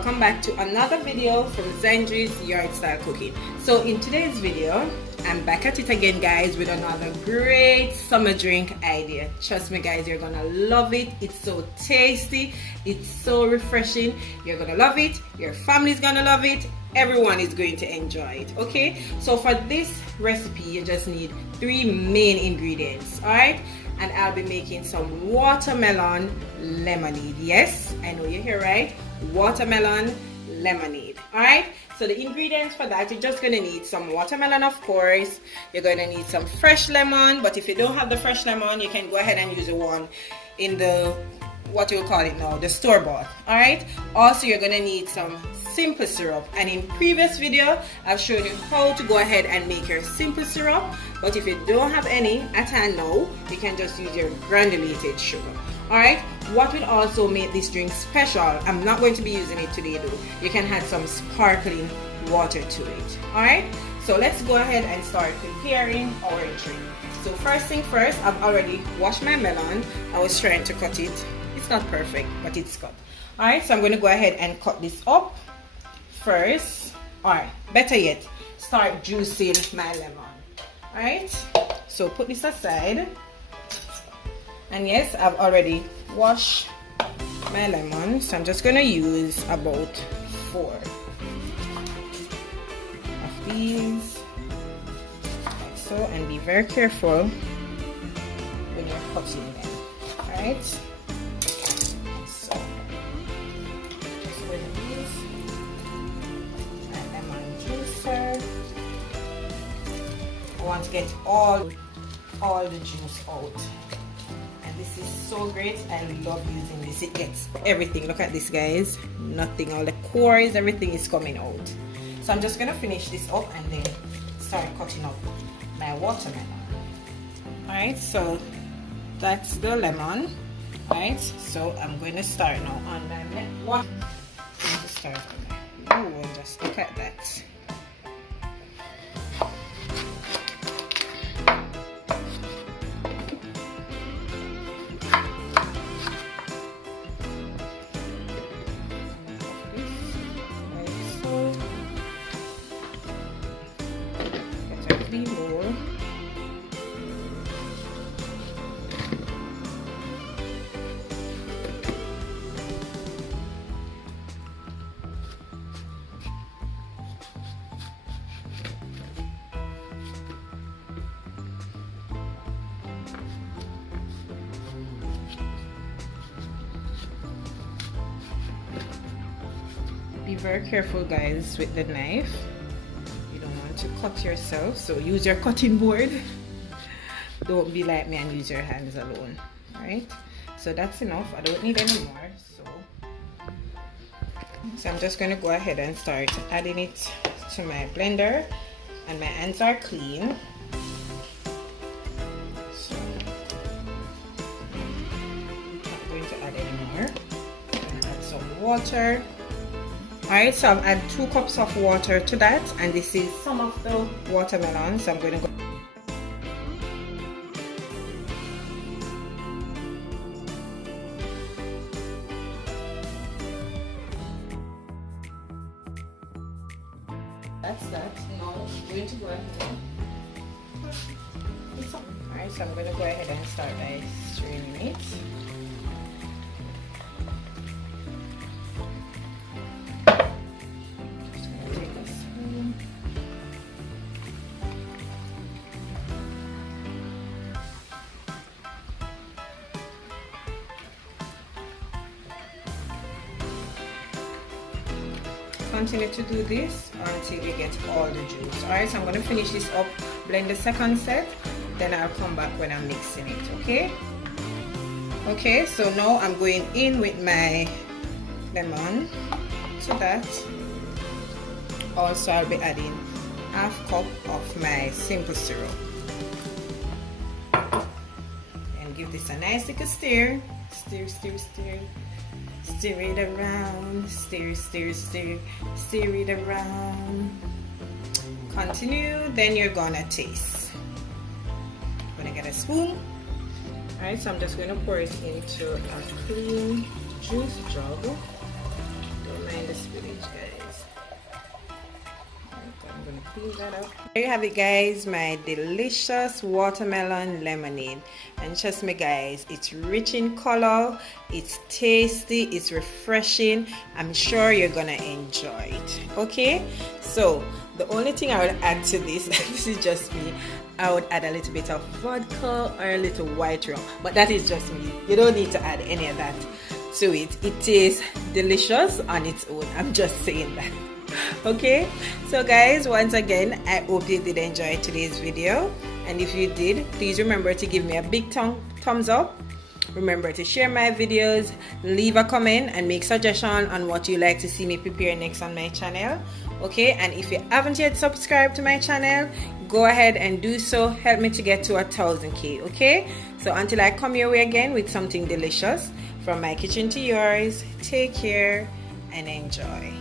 welcome back to another video from Zandri's Yard Style Cooking. So in today's video, I'm back at it again, guys, with another great summer drink idea. Trust me, guys, you're gonna love it. It's so tasty, it's so refreshing. You're gonna love it, your family's gonna love it, everyone is going to enjoy it. Okay, so for this recipe you just need 3 main ingredients. All right, and I'll be making some watermelon lemonade. Yes, I know you're here, right? Watermelon lemonade. All right, so the ingredients for that, you're just gonna need some watermelon, of course. You're gonna need some fresh lemon, but if you don't have the fresh lemon, you can go ahead and use the one in the, what you call it now, the store-bought. All right, also you're gonna need some simple syrup, and in previous video I've shown you how to go ahead and make your simple syrup, but if you don't have any at hand now, you can just use your granulated sugar. All right, what will also make this drink special, I'm not going to be using it today though, you can add some sparkling water to it. All right, so let's go ahead and start preparing our drink. So first thing first, I've already washed my melon. I was trying to cut it, it's not perfect, but it's cut. All right, so I'm going to go ahead and cut this up first. All right, better yet, start juicing my lemon. All right, so put this aside. And yes, I've already washed my lemon, so I'm just going to use about 4 of these, like so, and be very careful when you're cutting them. All right, so just going to use my lemon juicer. I want to get all the juice out. This is so great. I love using this. It gets everything. Look at this, guys. Nothing, all the cores, everything is coming out. So I'm just gonna finish this up and then start cutting up my watermelon. All right, so that's the lemon. All right, so I'm going to start now on my one. Oh, just look at that. More. Be very careful, guys, with the knife. To cut yourself, so use your cutting board. Don't be like me and use your hands alone. All right, so that's enough. I don't need any more, so I'm just going to go ahead and start adding it to my blender, and my hands are clean, so I'm not going to add any more. I'm going to add some water. Alright, so I've added 2 cups of water to that, and this is some of the watermelon, so I'm going to go. That's that. Now I'm going to go ahead. Alright, so I'm going to go ahead and start by straining it. Continue to do this until you get all the juice. Alright, so I'm going to finish this up, blend the second set, then I'll come back when I'm mixing it. Okay, so now I'm going in with my lemon to that. Also, I'll be adding 1/2 cup of my simple syrup, and give this a nice little stir. Stir it around, stir it around. Continue, then you're gonna taste. I'm gonna get a spoon. Alright, so I'm just gonna pour it into a clean juice jug. Don't mind the spoon. clean that up. There you have it, guys, my delicious watermelon lemonade. And trust me, guys, it's rich in color, it's tasty, it's refreshing. I'm sure you're gonna enjoy it. Okay, so the only thing I would add to this, this is just me, I would add a little bit of vodka or a little white rum, but that is just me. You don't need to add any of that to it. It tastes delicious on its own. I'm just saying that. Okay, so guys, once again, I hope you did enjoy today's video, and if you did, please remember to give me a big thumbs up. Remember to share my videos, leave a comment, and make suggestion on what you like to see me prepare next on my channel. Okay, and if you haven't yet subscribed to my channel, go ahead and do so. Help me to get to 1,000K. Okay, so until I come your way again with something delicious, from my kitchen to yours, take care and enjoy.